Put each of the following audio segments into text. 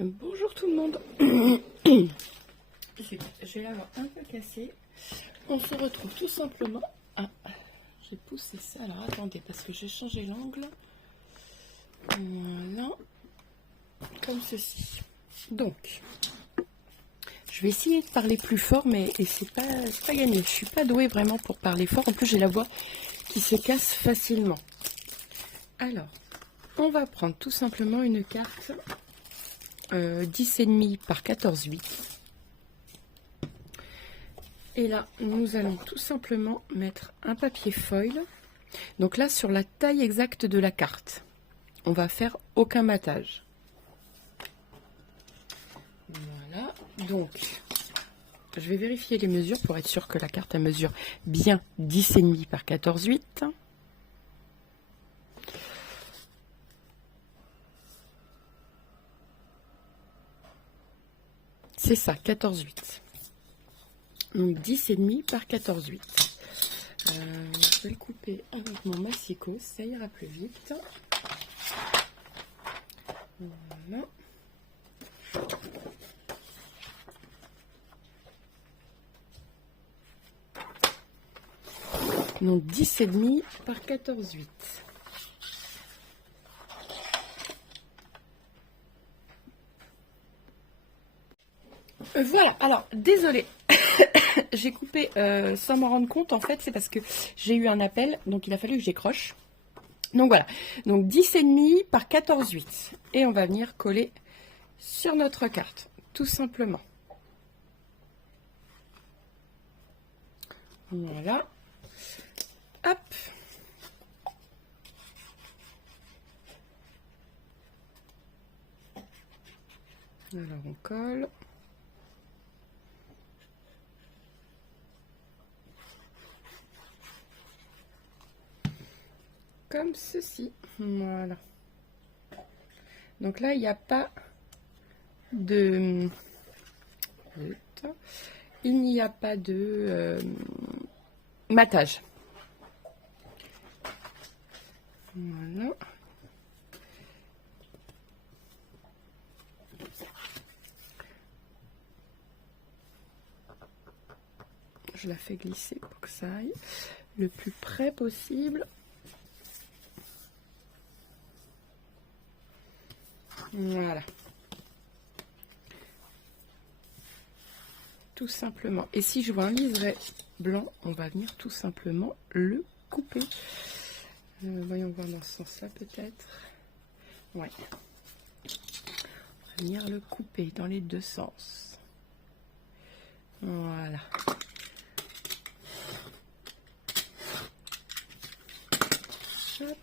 Bonjour tout le monde. J'ai la voix un peu cassée. On se retrouve tout simplement. Ah, j'ai poussé ça. Alors attendez, parce que j'ai changé l'angle. Voilà. Comme ceci. Donc, je vais essayer de parler plus fort, mais c'est pas gagné. Je suis pas douée vraiment pour parler fort. En plus, j'ai la voix qui se casse facilement. Alors, on va prendre tout simplement une carte 10,5 par 14,8. Et là, nous allons tout simplement mettre un papier foil. Donc là, sur la taille exacte de la carte, on va faire aucun matage. Voilà. Donc, je vais vérifier les mesures pour être sûr que la carte elle mesure bien 10,5 par 14,8. C'est ça, 14,8. Donc 10,5 par 14,8. Je vais le couper avec mon massicot, ça ira plus vite. Voilà. Donc 10,5 par 14,8. Voilà, alors désolé, j'ai coupé sans m'en rendre compte. En fait, c'est parce que j'ai eu un appel, donc il a fallu que j'écroche. Donc voilà, donc 10,5 par 14,8. Et on va venir coller sur notre carte, tout simplement. Voilà. Hop. Alors on colle. Comme ceci. Voilà. Donc là, il n'y a pas de... Il n'y a pas de matage. Voilà. Je la fais glisser pour que ça aille le plus près possible. Voilà. Tout simplement. Et si je vois un liseré blanc, on va venir tout simplement le couper. Voyons voir dans ce sens-là peut-être. Ouais. On va venir le couper dans les deux sens. Voilà. Hop.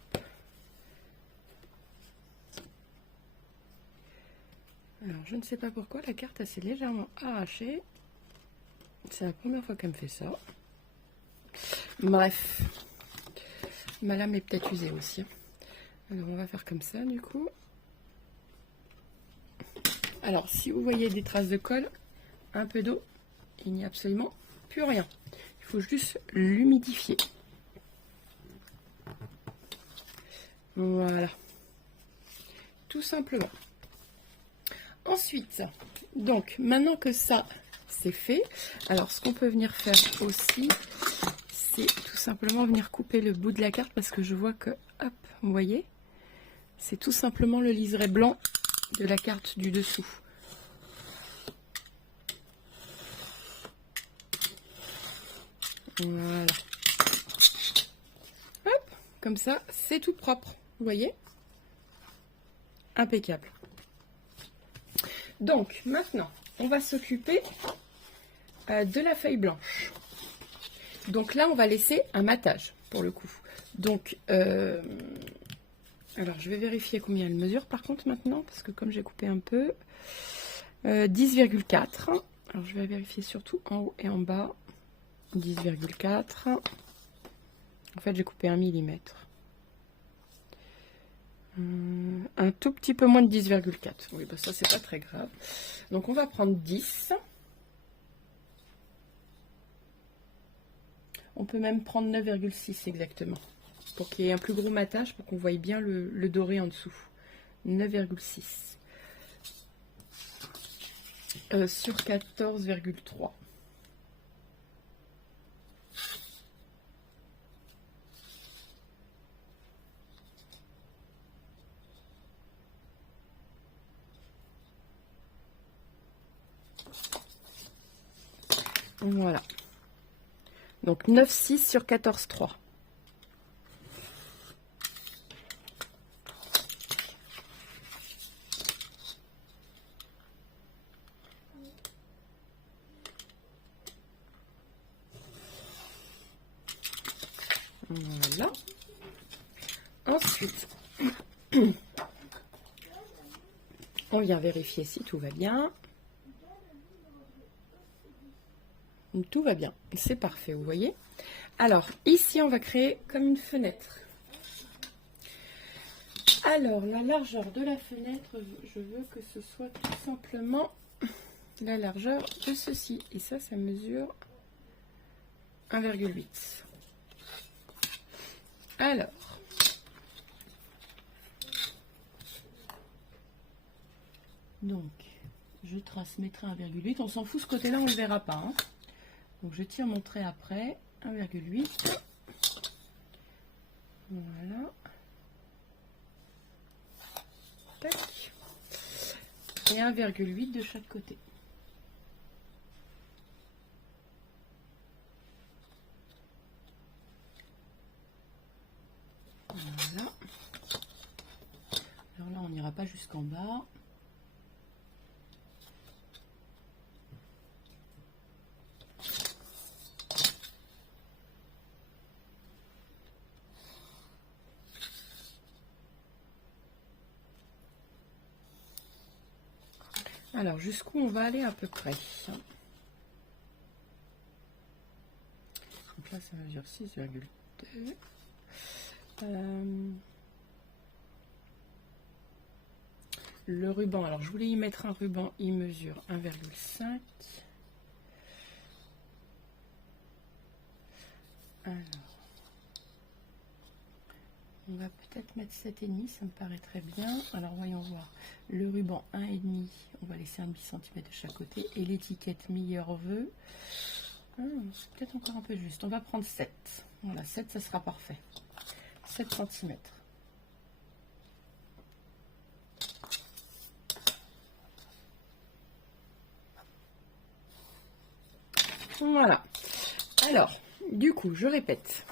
Alors, je ne sais pas pourquoi la carte s'est légèrement arrachée. C'est la première fois qu'elle me fait ça. Bref. Ma lame est peut-être usée aussi. Alors, on va faire comme ça, du coup. Alors, si vous voyez des traces de colle, un peu d'eau, il n'y a absolument plus rien. Il faut juste l'humidifier. Voilà. Tout simplement. Ensuite, donc, maintenant que ça, c'est fait, alors ce qu'on peut venir faire aussi, c'est tout simplement venir couper le bout de la carte parce que je vois que, hop, vous voyez, c'est tout simplement le liseré blanc de la carte du dessous. Voilà. Hop, comme ça, c'est tout propre, vous voyez? Impeccable. Donc, maintenant, on va s'occuper de la feuille blanche. Donc là, on va laisser un matage, pour le coup. Donc, alors, je vais vérifier combien elle mesure, par contre, maintenant, parce que comme j'ai coupé un peu, 10,4. Alors, je vais vérifier surtout en haut et en bas. 10,4. En fait, j'ai coupé 1 millimètre. Un tout petit peu moins de 10,4. Oui, bah ça, c'est pas très grave. Donc, on va prendre 10. On peut même prendre 9,6 exactement. Pour qu'il y ait un plus gros matage, pour qu'on voie bien le doré en dessous. 9,6. sur 14,3. Voilà. Donc 9,6 sur 14,3. Voilà. Ensuite, on vient vérifier si tout va bien. Tout va bien, c'est parfait, vous voyez. Alors, ici, on va créer comme une fenêtre. Alors, la largeur de la fenêtre, je veux que ce soit tout simplement la largeur de ceci. Et ça mesure 1,8. Alors, donc, je transmettrai 1,8. On s'en fout, ce côté-là, on ne le verra pas. Hein. Donc, je tire mon trait après. 1,8. Voilà. Tac. Et 1,8 de chaque côté. Voilà. Alors là, on n'ira pas jusqu'en bas. Alors, jusqu'où on va aller à peu près? Donc là, ça mesure 6,2. Le ruban, alors je voulais y mettre un ruban, il mesure 1,5. Alors, on va peut-être mettre 7,5, ça me paraît très bien. Alors voyons voir. Le ruban 1,5, on va laisser un demi-centimètre de chaque côté. Et l'étiquette meilleur vœu, c'est peut-être encore un peu juste. On va prendre 7. Voilà, 7, ça sera parfait. 7 cm. Voilà. Alors, du coup, je répète.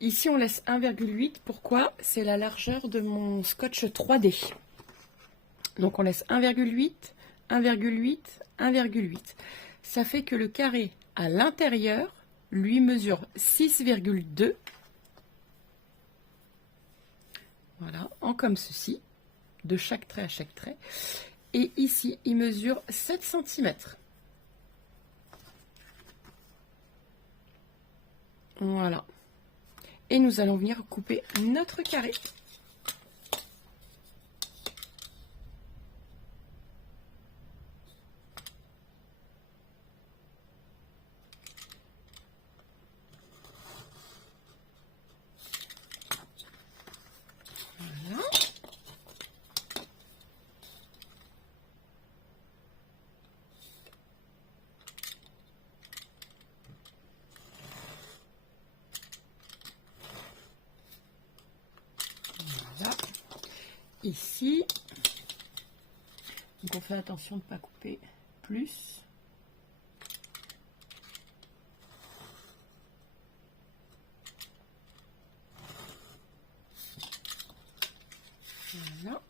Ici, on laisse 1,8. Pourquoi? C'est la largeur de mon scotch 3D. Donc, on laisse 1,8, 1,8, 1,8. Ça fait que le carré à l'intérieur, lui, mesure 6,2. Voilà, en comme ceci, de chaque trait à chaque trait. Et ici, il mesure 7 cm. Voilà. Et nous allons venir couper notre carré. Voilà. Voilà. Ici, donc on fait attention de ne pas couper plus. Voilà.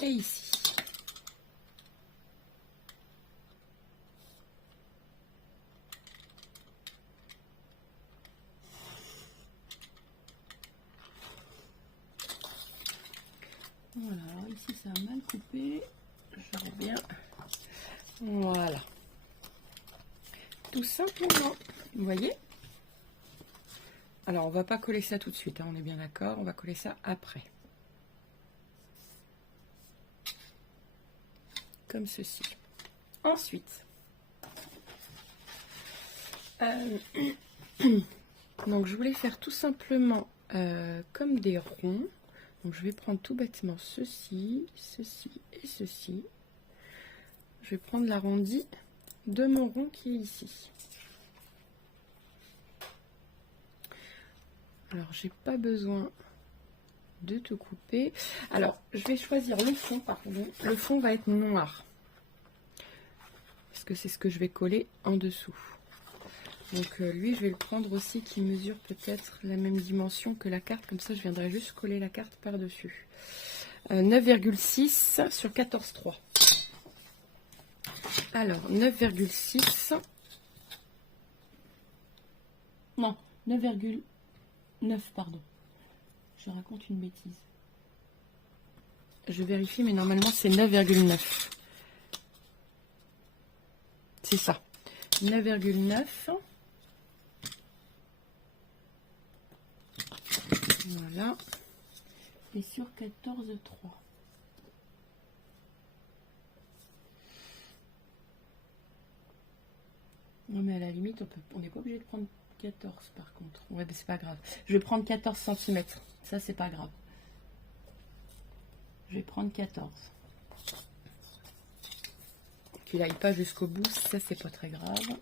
Et ici. Voilà, ici ça a mal coupé. Je reviens. Voilà. Tout simplement. Vous voyez? Alors, on va pas coller ça tout de suite, hein, on est bien d'accord. On va coller ça après. Comme ceci. Ensuite, donc je voulais faire tout simplement comme des ronds. Donc je vais prendre tout bêtement ceci, ceci et ceci. je vais prendre l'arrondi de mon rond qui est ici. Alors, j'ai pas besoin de tout couper. Alors, je vais choisir le fond, par contre. Le fond va être noir. Parce que c'est ce que je vais coller en dessous. Donc, lui, je vais le prendre aussi qui mesure peut-être la même dimension que la carte. Comme ça, je viendrai juste coller la carte par-dessus. 9,6 sur 14,3. Alors, 9,6. Non, 9,9, pardon. Je raconte une bêtise. Je vérifie, mais normalement, c'est 9,9. C'est ça. 9,9. Voilà. Et sur 14,3. Non, mais à la limite, on n'est pas obligé de prendre 14 par contre. Ouais, mais c'est pas grave. Je vais prendre 14 cm. Ça, c'est pas grave. Je vais prendre 14. Qu'il aille pas jusqu'au bout, ça, c'est pas très grave.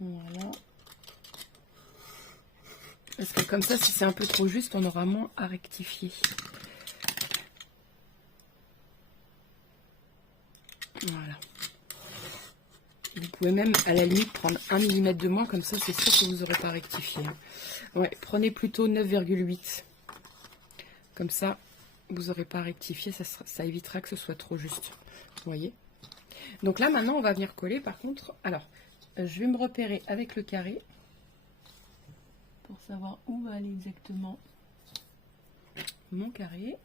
Voilà. Parce que comme ça, si c'est un peu trop juste, on aura moins à rectifier. Voilà. Vous pouvez même, à la limite, prendre 1 mm de moins, comme ça, c'est sûr que vous n'aurez pas rectifié. Ouais, prenez plutôt 9,8. Comme ça, vous n'aurez pas rectifié, ça évitera que ce soit trop juste. Vous voyez? Donc là, maintenant, on va venir coller, par contre. Alors, je vais me repérer avec le carré. Pour savoir où va aller exactement mon carré.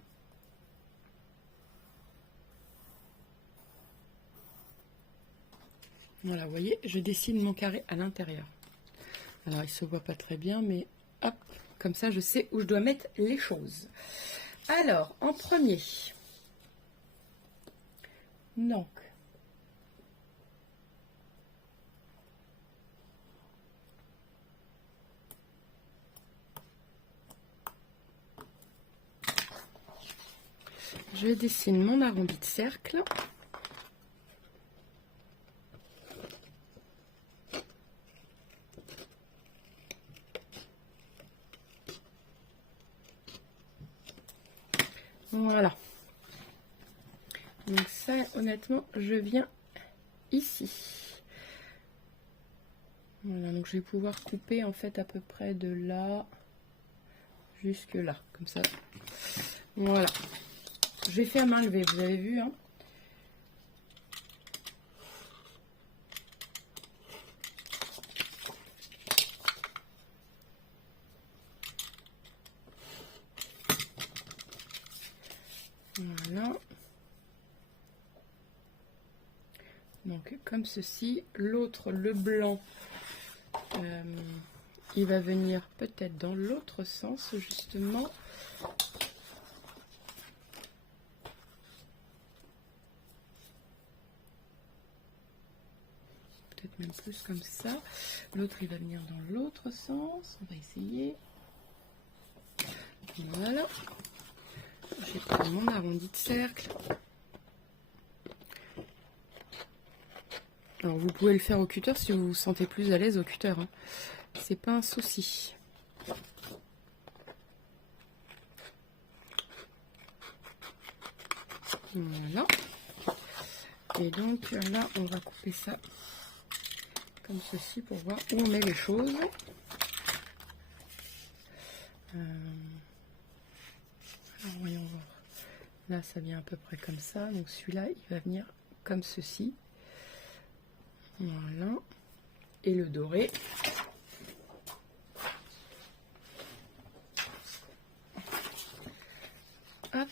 Voilà, vous voyez, je dessine mon carré à l'intérieur. Alors, il ne se voit pas très bien, mais hop, comme ça, je sais où je dois mettre les choses. Alors, en premier, donc, je dessine mon arrondi de cercle. Voilà. Donc ça, honnêtement, je viens ici. Voilà, donc je vais pouvoir couper en fait à peu près de là jusque là, comme ça. Voilà. J'ai fait à main levée, vous avez vu, hein. Voilà. Donc comme ceci. L'autre, le blanc, il va venir peut-être dans l'autre sens justement. Peut-être même plus comme ça. L'autre, il va venir dans l'autre sens. On va essayer. Voilà. J'ai pris mon arrondi de cercle. Alors vous pouvez le faire au cutter si vous vous sentez plus à l'aise au cutter, hein. C'est pas un souci. Voilà. Et donc là, on va couper ça comme ceci pour voir où on met les choses. Alors, voyons voir. Là, ça vient à peu près comme ça. Donc celui-là, il va venir comme ceci. Voilà. Et le doré. Hop.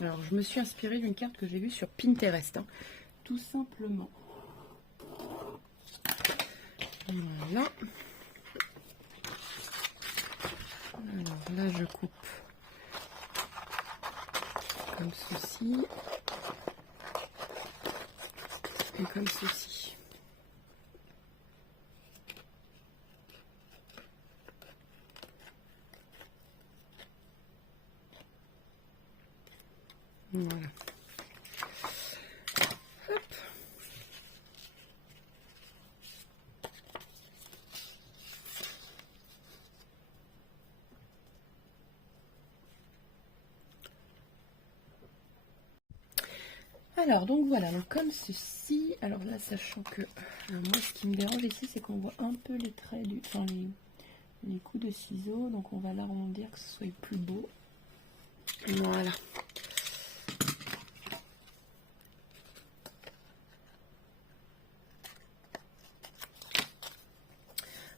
Alors, je me suis inspirée d'une carte que j'ai vue sur Pinterest, hein, tout simplement. Voilà. Alors là, je coupe comme ceci et comme ceci. Voilà. Alors, donc voilà, donc comme ceci. Alors là, sachant que moi, ce qui me dérange ici, c'est qu'on voit un peu les traits, enfin les coups de ciseaux. Donc on va l'arrondir, que ce soit plus beau. Voilà.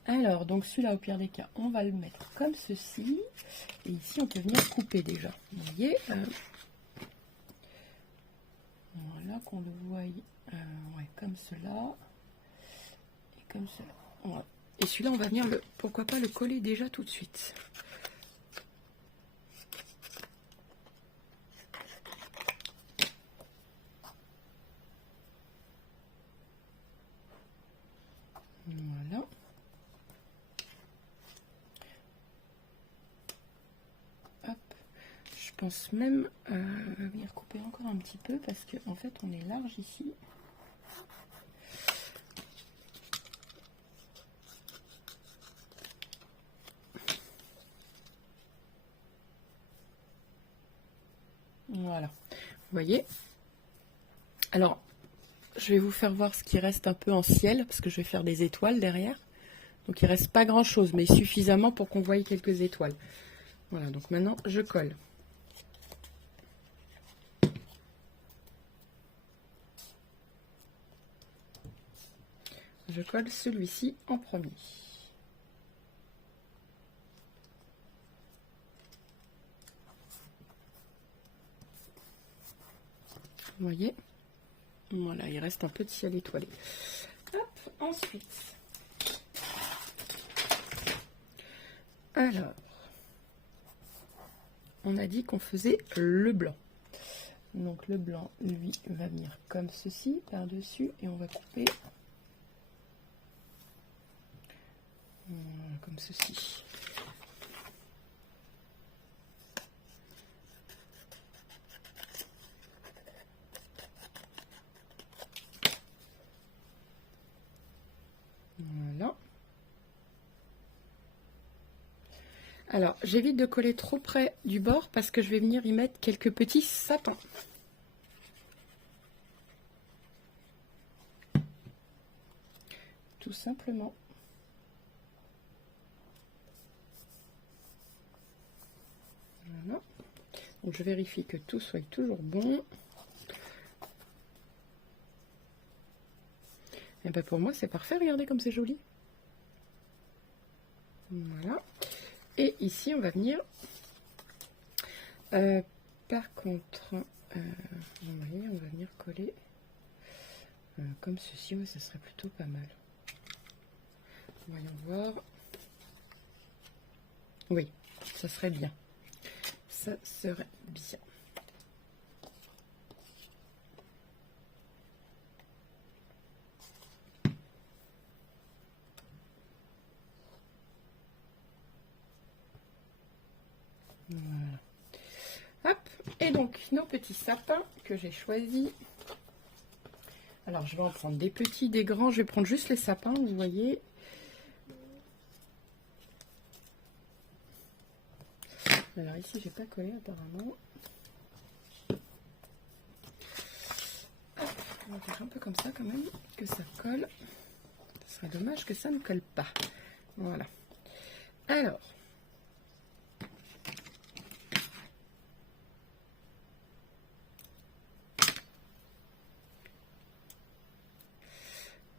Alors, donc celui-là, au pire des cas, on va le mettre comme ceci. Et ici, on peut venir couper déjà. Vous voyez, voilà, qu'on le voie ouais, comme cela. Et comme cela. Voilà. Et celui-là, on va venir, pourquoi pas, le coller déjà tout de suite. Voilà. Hop. Je pense même venir couper encore un petit peu parce que en fait on est large ici. Voilà. Vous voyez. Alors, je vais vous faire voir ce qui reste un peu en ciel parce que je vais faire des étoiles derrière. Donc il reste pas grand chose, mais suffisamment pour qu'on voie quelques étoiles. Voilà, donc maintenant je colle. Je colle celui-ci en premier. Vous voyez? Voilà, il reste un peu de ciel étoilé. Hop, ensuite. Alors, on a dit qu'on faisait le blanc. Donc le blanc, lui, va venir comme ceci, par-dessus, et on va couper comme ceci. Voilà. Alors, j'évite de coller trop près du bord parce que je vais venir y mettre quelques petits sapins. Tout simplement. Voilà. Donc, je vérifie que tout soit toujours bon. Et bien, pour moi, c'est parfait. Regardez comme c'est joli. Voilà. Et ici, on va venir, par contre, vous voyez, on va venir coller comme ceci. Oui, ça serait plutôt pas mal. Voyons voir. Oui, ça serait bien. Ça serait bien. Voilà. Hop, et donc nos petits sapins que j'ai choisis. Alors je vais en prendre des petits, des grands. Je vais prendre juste les sapins, vous voyez. Alors ici j'ai pas collé apparemment. Hop, on va faire un peu comme ça quand même, que ça colle. Ce serait dommage que ça ne colle pas. Voilà. Alors.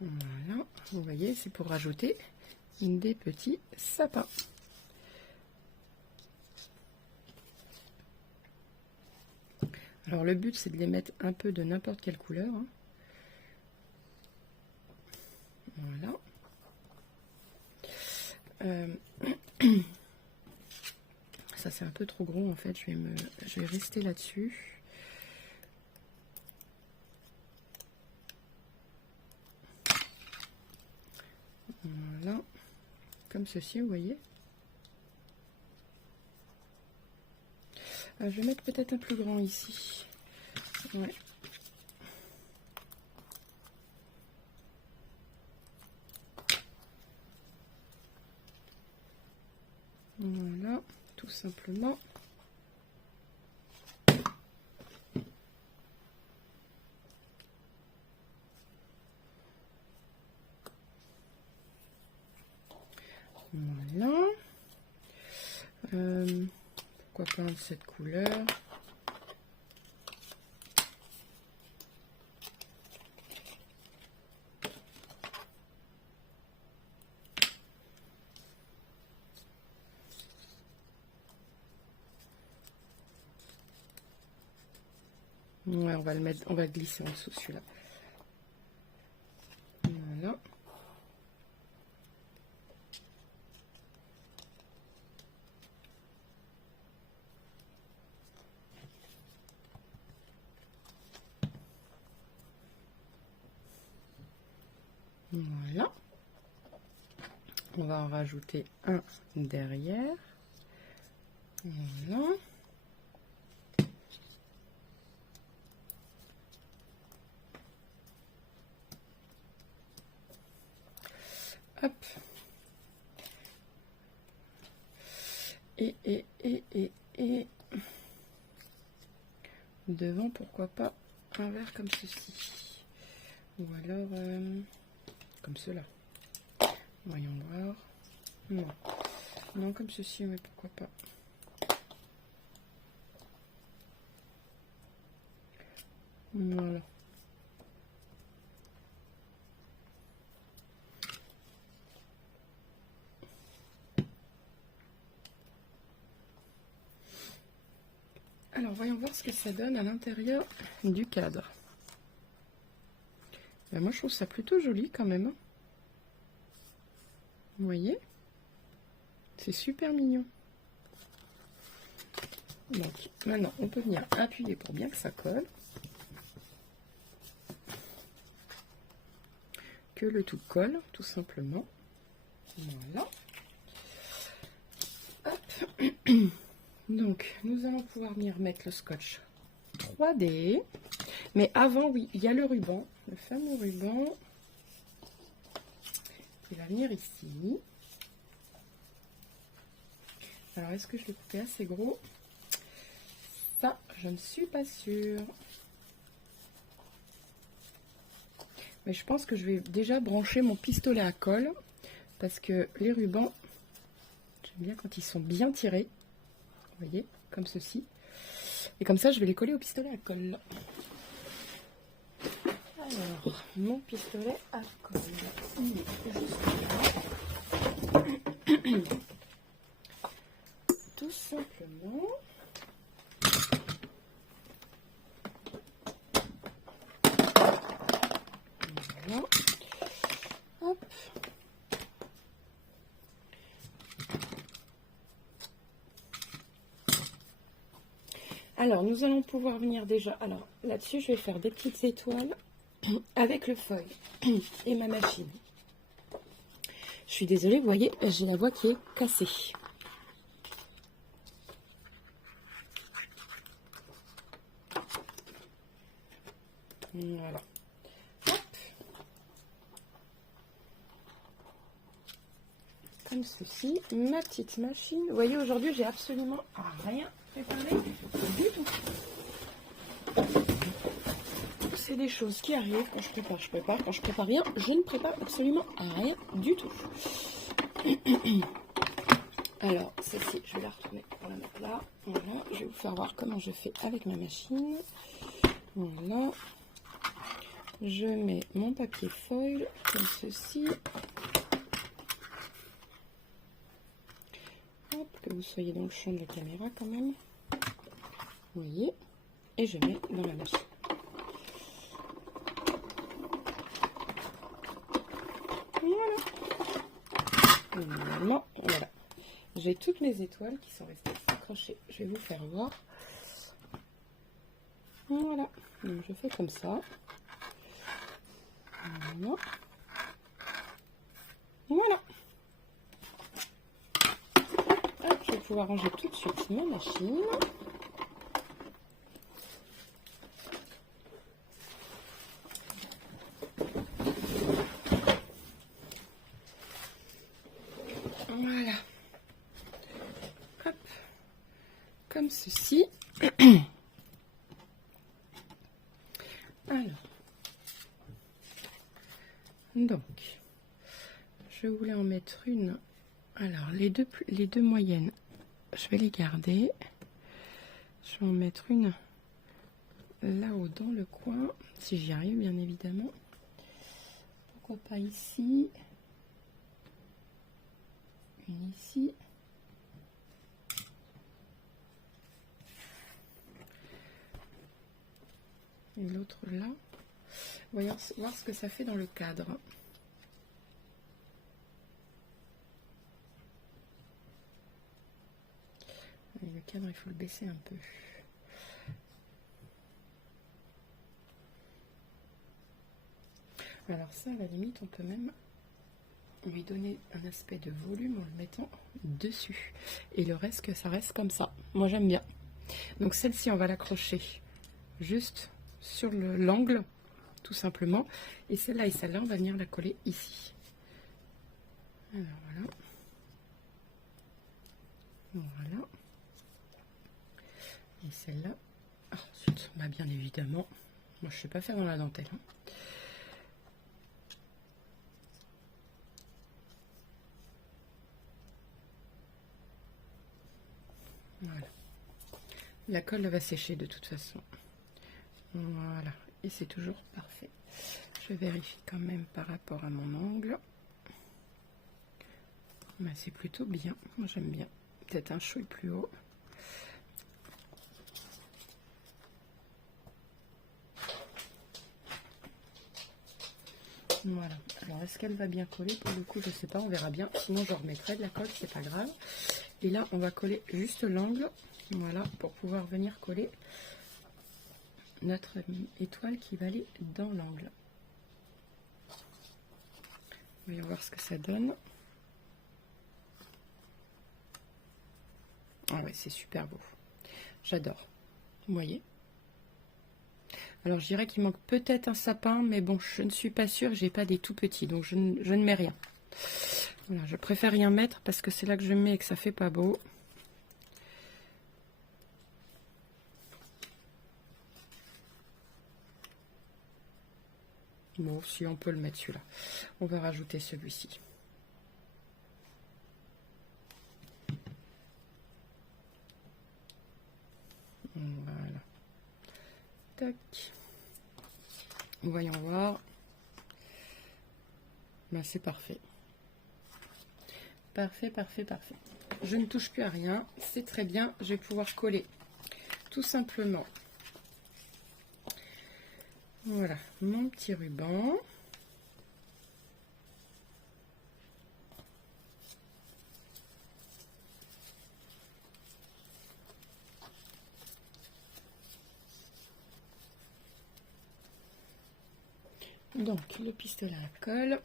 Voilà, vous voyez, c'est pour rajouter des petits sapins. Alors le but c'est de les mettre un peu de n'importe quelle couleur. Hein. Voilà. Ça c'est un peu trop gros en fait, je vais rester là-dessus. Voilà, comme ceci, vous voyez. Je vais mettre peut-être un plus grand ici. Ouais. Voilà, tout simplement. Pourquoi pas de cette couleur? Ouais, on va le mettre, on va le glisser en dessous celui-là. Voilà. Voilà. On va en rajouter un derrière. Voilà. Hop. Et devant, pourquoi pas un verre comme ceci. Ou alors comme cela. Voyons voir. Non. Non, comme ceci, mais pourquoi pas. Voilà. Alors, voyons voir ce que ça donne à l'intérieur du cadre. Ben, moi, je trouve ça plutôt joli quand même. Vous voyez? C'est super mignon. Donc, maintenant, on peut venir appuyer pour bien que ça colle. Que le tout colle, tout simplement. Voilà. Hop. Donc, nous allons pouvoir venir mettre le scotch 3D. Mais avant, oui, il y a le ruban, le fameux ruban qui va venir ici. Alors, est-ce que je l'ai coupé assez gros? Ça, je ne suis pas sûre. Mais je pense que je vais déjà brancher mon pistolet à colle parce que les rubans, j'aime bien quand ils sont bien tirés. Vous voyez, comme ceci. Et comme ça, je vais les coller au pistolet à colle. Alors, mon pistolet à colle, il est juste là. Tout simplement. Voilà. Hop. Alors, nous allons pouvoir venir déjà. Alors, là-dessus, je vais faire des petites étoiles avec le foil et ma machine. Je suis désolée, vous voyez, j'ai la voix qui est cassée. Voilà. Hop. Comme ceci, ma petite machine. Vous voyez, aujourd'hui, j'ai absolument rien préparé du tout. C'est des choses qui arrivent. Quand je prépare, je prépare. Quand je prépare rien, je ne prépare absolument rien du tout. Alors, celle-ci, je vais la retourner pour la mettre là. Voilà, je vais vous faire voir comment je fais avec ma machine. Voilà. Je mets mon papier foil comme ceci. Hop, que vous soyez dans le champ de la caméra quand même. Vous voyez. Et je mets dans la machine. Voilà. Voilà. J'ai toutes mes étoiles qui sont restées accrochées. Je vais vous faire voir. Voilà. Donc, je fais comme ça. Voilà. Voilà. Hop, je vais pouvoir ranger tout de suite ma machine. Voilà. Hop. Comme ceci. Alors. Donc. Je voulais en mettre une. Alors, les deux moyennes je vais les garder. Je vais en mettre une là-haut dans le coin, si j'y arrive bien évidemment. Pourquoi pas ici. Une ici. Et l'autre là. Voyons voir ce que ça fait dans le cadre. Et le cadre, il faut le baisser un peu. Alors ça, à la limite, on peut même lui donner un aspect de volume en le mettant dessus. Et le reste, que ça reste comme ça. Moi, j'aime bien. Donc celle-ci, on va l'accrocher juste sur l'angle, tout simplement. Et celle-là et celle-là, on va venir la coller ici. Alors voilà. Voilà. Et celle-là. Ensuite, bah bien évidemment, moi je ne sais pas faire dans la dentelle. Hein. Voilà. La colle va sécher de toute façon. Voilà. Et c'est toujours parfait. Je vérifie quand même par rapport à mon angle. Bah, c'est plutôt bien. Moi j'aime bien. Peut-être un chouille plus haut. Voilà. Alors est-ce qu'elle va bien coller? Pour le coup, je sais pas, on verra bien. Sinon je remettrai de la colle, c'est pas grave. Et là, on va coller juste l'angle. Voilà, pour pouvoir venir coller notre étoile qui va aller dans l'angle. Voyons voir ce que ça donne. Ah ouais, c'est super beau. J'adore. Vous voyez? Alors je dirais qu'il manque peut-être un sapin, mais bon, je ne suis pas sûre, j'ai pas des tout petits, donc je ne mets rien. Voilà, je préfère rien mettre parce que c'est là que je mets et que ça fait pas beau. Bon, si on peut le mettre celui-là. On va rajouter celui-ci. Voilà. Tac. Voyons voir. Ben, c'est parfait. Parfait, parfait, parfait. Je ne touche plus à rien. C'est très bien. Je vais pouvoir coller tout simplement. Voilà, mon petit ruban. Donc, le pistolet à colle.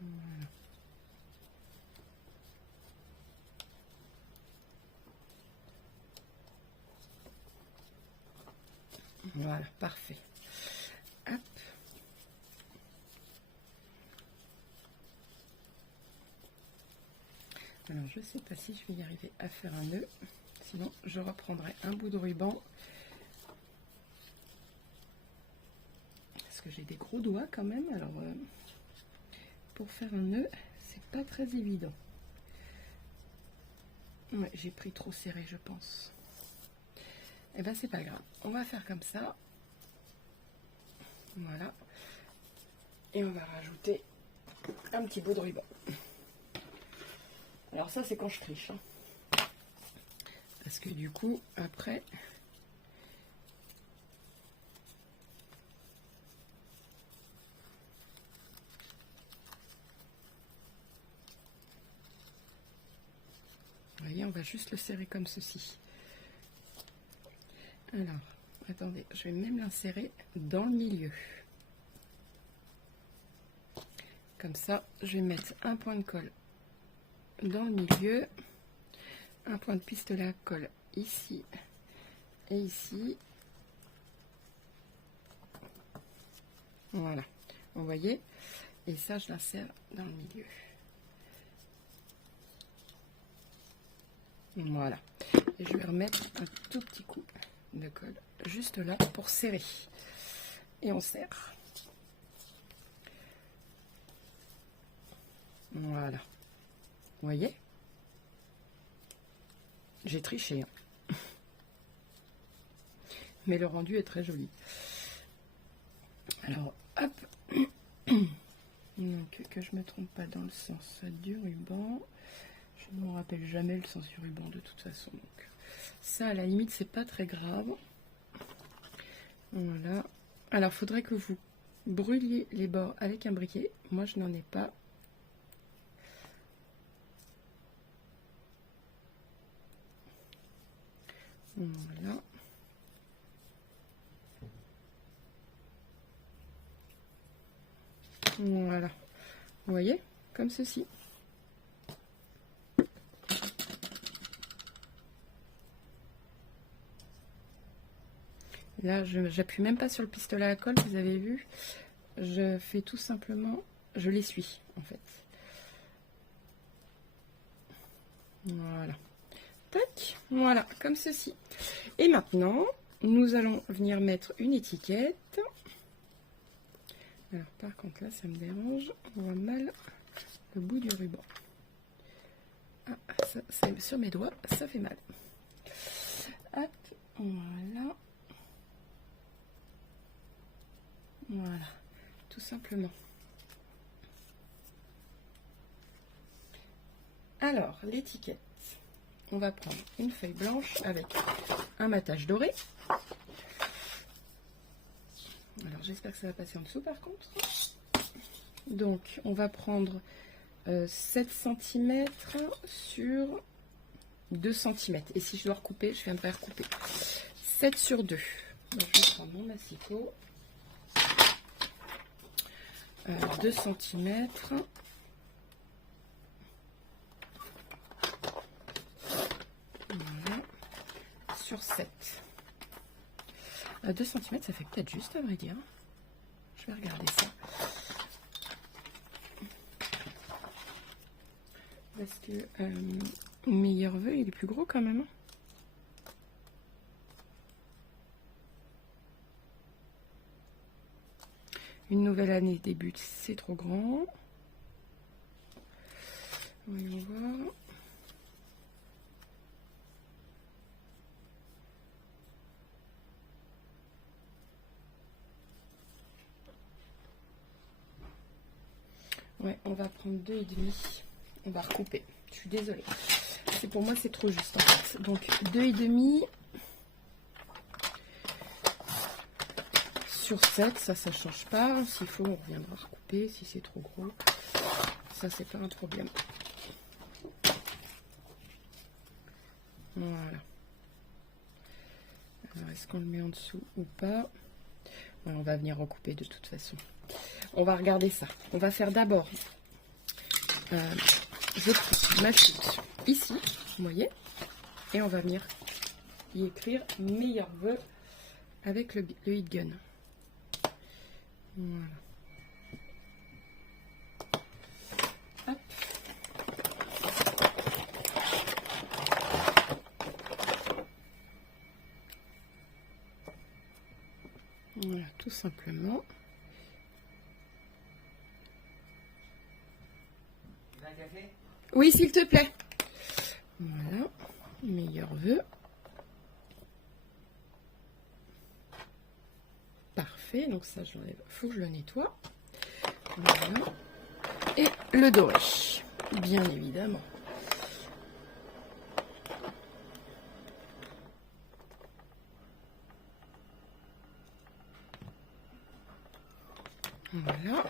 Voilà. Voilà, parfait. Hop. Alors, je ne sais pas si je vais y arriver à faire un nœud. Sinon, je reprendrai un bout de ruban. Parce que j'ai des gros doigts quand même. Alors, pour faire un nœud, c'est pas très évident. Ouais, j'ai pris trop serré, je pense. Et ben, c'est pas grave. On va faire comme ça. Voilà. Et on va rajouter un petit bout de ruban. Alors ça, c'est quand je triche. Hein. Parce que du coup, après... Vous voyez, on va juste le serrer comme ceci. Alors, attendez, je vais même l'insérer dans le milieu. Comme ça, je vais mettre un point de colle dans le milieu, un point de pistolet à colle ici et ici. Voilà, vous voyez, et ça, je l'insère dans le milieu. Voilà, et je vais remettre un tout petit coup de colle juste là pour serrer. Et on serre. Voilà. Vous voyez? J'ai triché. Hein. Mais le rendu est très joli. Alors, hop. Donc, que je ne me trompe pas dans le sens du ruban. Je ne me rappelle jamais le sens du ruban de toute façon. Donc, ça, à la limite, c'est pas très grave. Voilà. Alors, il faudrait que vous brûliez les bords avec un briquet. Moi, je n'en ai pas. Voilà. Voilà. Vous voyez? Comme ceci. Là, je n'appuie même pas sur le pistolet à colle, vous avez vu. Je fais tout simplement, je l'essuie en fait. Voilà. Tac, voilà, comme ceci. Et maintenant, nous allons venir mettre une étiquette. Alors par contre là, ça me dérange. On voit mal le bout du ruban. Ah, ça, sur mes doigts, ça fait mal. Hop, voilà. Voilà, tout simplement. Alors, l'étiquette. On va prendre une feuille blanche avec un matage doré. Alors, j'espère que ça va passer en dessous par contre. Donc, on va prendre 7 cm sur 2 cm. Et si je dois recouper, je viendrai recouper. 7 sur 2. Donc, je vais prendre mon massicot. 2 cm. Voilà. Sur 7. 2 cm, ça fait peut-être juste, à vrai dire. Je vais regarder ça. Parce que meilleur vœu, il est plus gros quand même. Une nouvelle année débute, c'est trop grand. Voyons voir. Ouais, on va prendre 2,5. On va recouper. Je suis désolée. C'est pour moi, c'est trop juste en fait. Donc 2,5 sur 7, ça change pas. S'il faut, on reviendra recouper. Si c'est trop gros, ça c'est pas un problème. Voilà. Alors, est-ce qu'on le met en dessous ou pas? Ouais, on va venir recouper de toute façon. On va regarder ça. On va faire d'abord, je prends ma chute ici, vous voyez, et on va venir y écrire meilleur vœu avec le heat gun. Voilà. Hop. Voilà, tout simplement. Oui, s'il te plaît. Voilà, meilleur vœu. Parfait, donc ça je l'enlève, faut que je le nettoie. Voilà. Et le doré, bien évidemment. Voilà.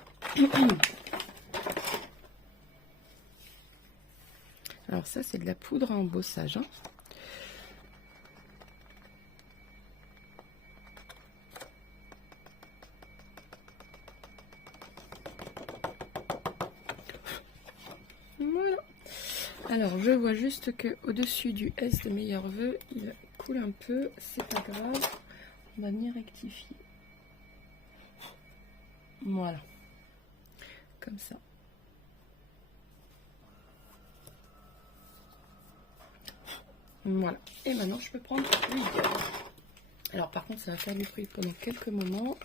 Alors ça, c'est de la poudre à embossage. Hein. Voilà. Alors, je vois juste que au-dessus du S de meilleur vœu, il coule un peu. C'est pas grave. On va venir rectifier. Voilà. Comme ça. Voilà. Et maintenant, je peux prendre l'huile. Alors, par contre, ça va faire du bruit pendant quelques moments.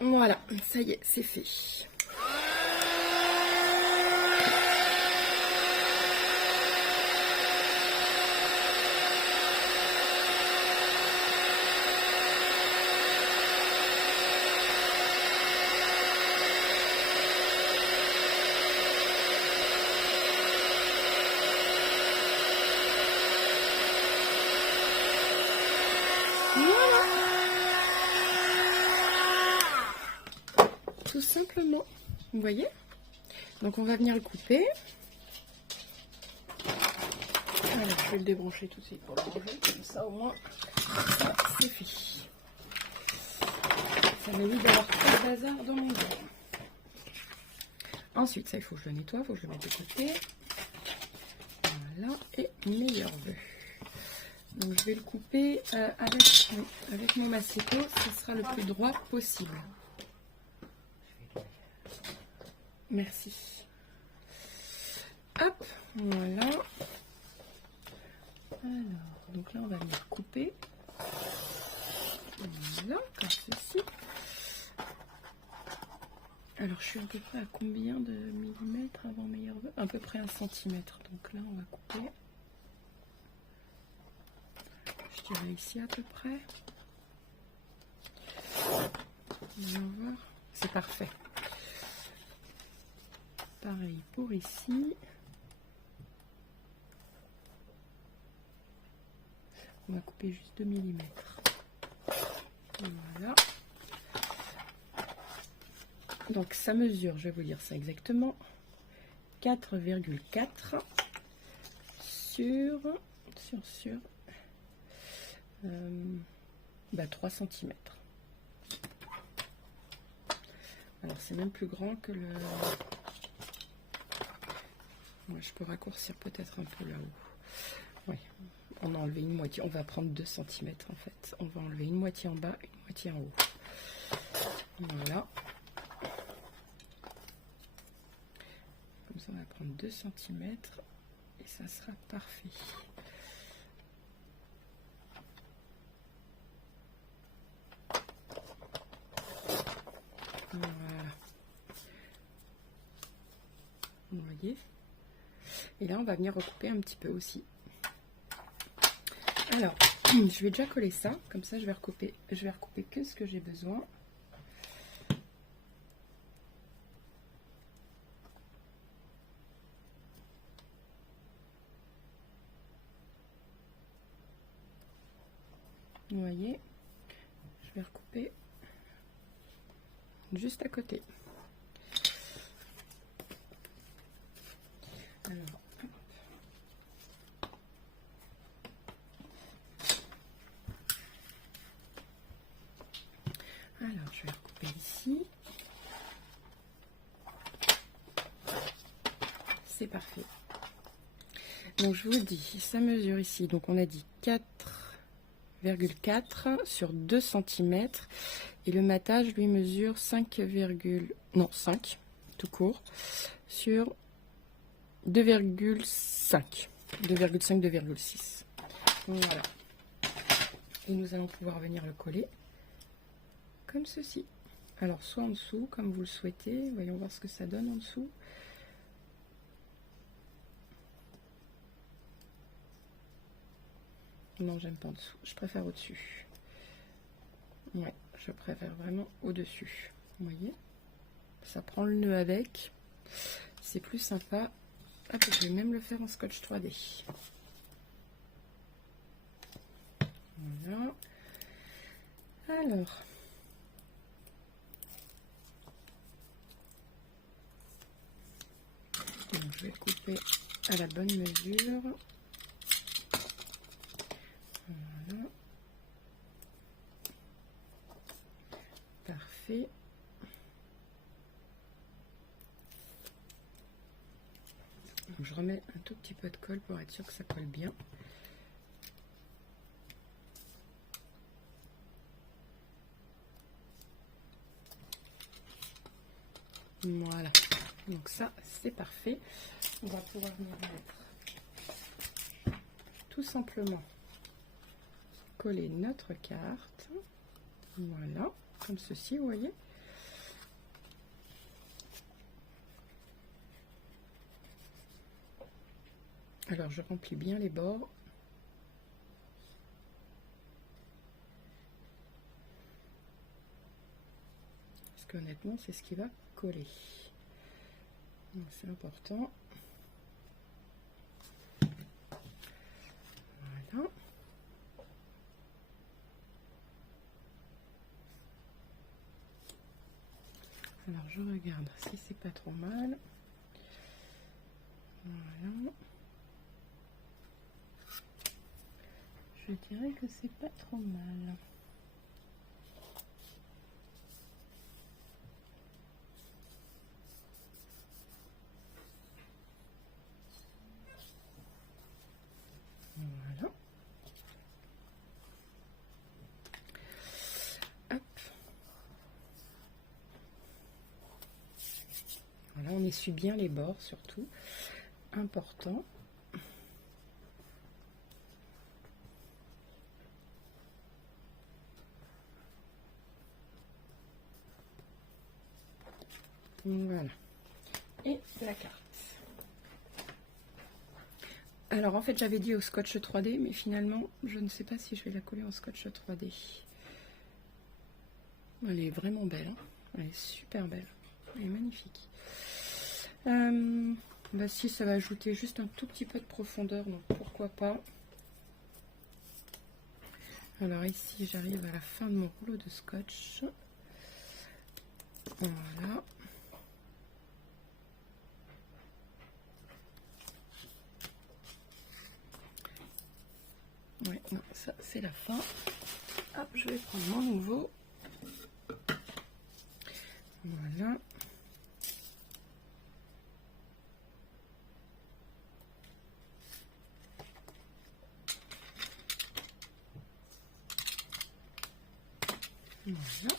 Voilà, ça y est, c'est fait. Tout simplement, vous voyez. Donc on va venir le couper. Alors je vais le débrancher tout de suite pour le ranger, comme ça au moins ça c'est fait. Ça m'évite d'avoir trop de bazar dans mon dos. Ensuite ça il faut que je le nettoie, il faut que je le mette de côté. Voilà, et meilleur vœu. Donc je vais le couper avec mon macéto, ce sera le plus droit possible. Merci. Hop, voilà. Alors, donc là, on va venir couper. Voilà, comme ceci. Alors, je suis à peu près à combien de millimètres avant meilleur vœu? À peu près 1 centimètre. Donc là, on va couper. Je dirais ici à peu près. On va voir. C'est parfait. Pareil pour ici. On va couper juste 2 mm. Voilà. Donc ça mesure, je vais vous dire ça exactement, 4,4 sur 3 cm. Alors c'est même plus grand que le... Ouais, je peux raccourcir peut-être un peu là-haut. Oui, on a enlevé une moitié. On va prendre 2 cm en fait. On va enlever une moitié en bas, une moitié en haut. Voilà. Comme ça, on va prendre 2 cm et ça sera parfait. Voilà. Vous voyez? Et là, on va venir recouper un petit peu aussi. Alors, je vais déjà coller ça. Comme ça, je vais recouper que ce que j'ai besoin. Vous voyez? Je vais recouper juste à côté. Alors, je vais recouper ici. C'est parfait. Donc, je vous dis, ça mesure ici. Donc, on a dit 4,4 sur 2 cm. Et le matage, lui, mesure 5, tout court, sur 2,5, 2,6. Voilà. Et nous allons pouvoir venir le coller comme ceci. Alors, soit en dessous, comme vous le souhaitez. Voyons voir ce que ça donne en dessous. Non, j'aime pas en dessous. Je préfère au-dessus. Ouais, je préfère vraiment au-dessus. Vous voyez? Ça prend le nœud avec. C'est plus sympa. Hop, je vais même le faire en scotch 3D. Voilà. Alors. Donc, je vais couper à la bonne mesure. Voilà. Parfait. Donc, je remets un tout petit peu de colle pour être sûr que ça colle bien. Voilà. Donc ça, c'est parfait. On va pouvoir venir mettre tout simplement coller notre carte. Voilà, comme ceci, vous voyez. Alors je remplis bien les bords. Parce qu'honnêtement, c'est ce qui va coller. Donc c'est important. Voilà. Alors je regarde si c'est pas trop mal. Voilà. Je dirais que c'est pas trop mal. Voilà. Hop. Voilà, on essuie bien les bords surtout. Important. Voilà. Et la carte. Alors en fait j'avais dit au scotch 3D, mais finalement je ne sais pas si je vais la coller en scotch 3D. Elle est vraiment belle, hein. Elle est super belle, elle est magnifique. Bah si, ça va ajouter juste un tout petit peu de profondeur, donc pourquoi pas. Alors ici j'arrive à la fin de mon rouleau de scotch. Voilà. Ouais, non, ça c'est la fin. Hop, je vais prendre mon nouveau. Voilà. Voilà.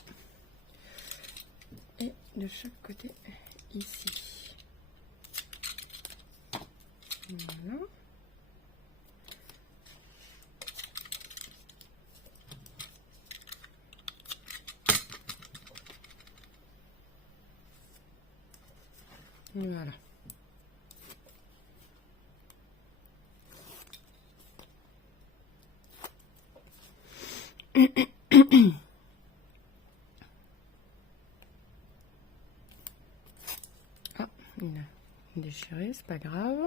Et de chaque côté ici. Voilà. Voilà. Ah, il a déchiré, c'est pas grave.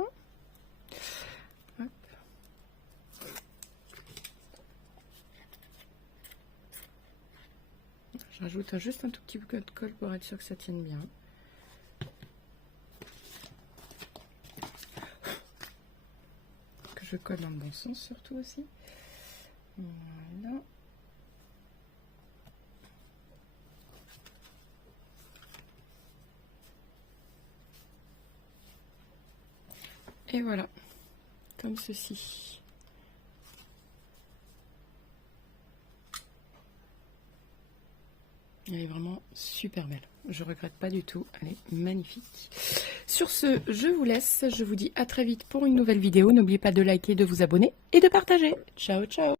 Hop. Je rajoute juste un tout petit peu de colle pour être sûr que ça tienne bien. Que je colle dans le bon sens surtout aussi. Voilà. Et voilà, comme ceci. Elle est vraiment super belle. Je regrette pas du tout. Elle est magnifique. Sur ce, je vous laisse. Je vous dis à très vite pour une nouvelle vidéo. N'oubliez pas de liker, de vous abonner et de partager. Ciao, ciao!